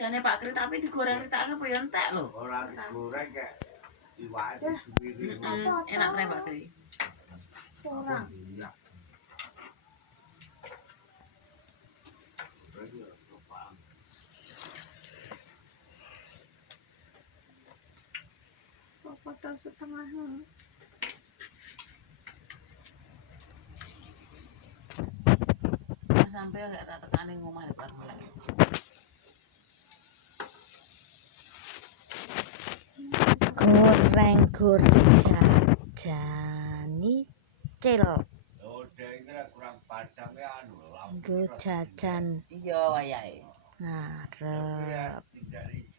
Jane Pak Kri tapi digoreng ritake apa ya entek lho. Ora digoreng kayak iwake disuwiri. Enak tenan Pak Kri. Kurang. Iya. Potong setengah. Sampai gak tak tekani ngomah bar mulai. Goreng jajani cil. Oh, dek iki kurang padang ya anu lho. Nggo jajan. Iya wayahe. Ngarep. Dari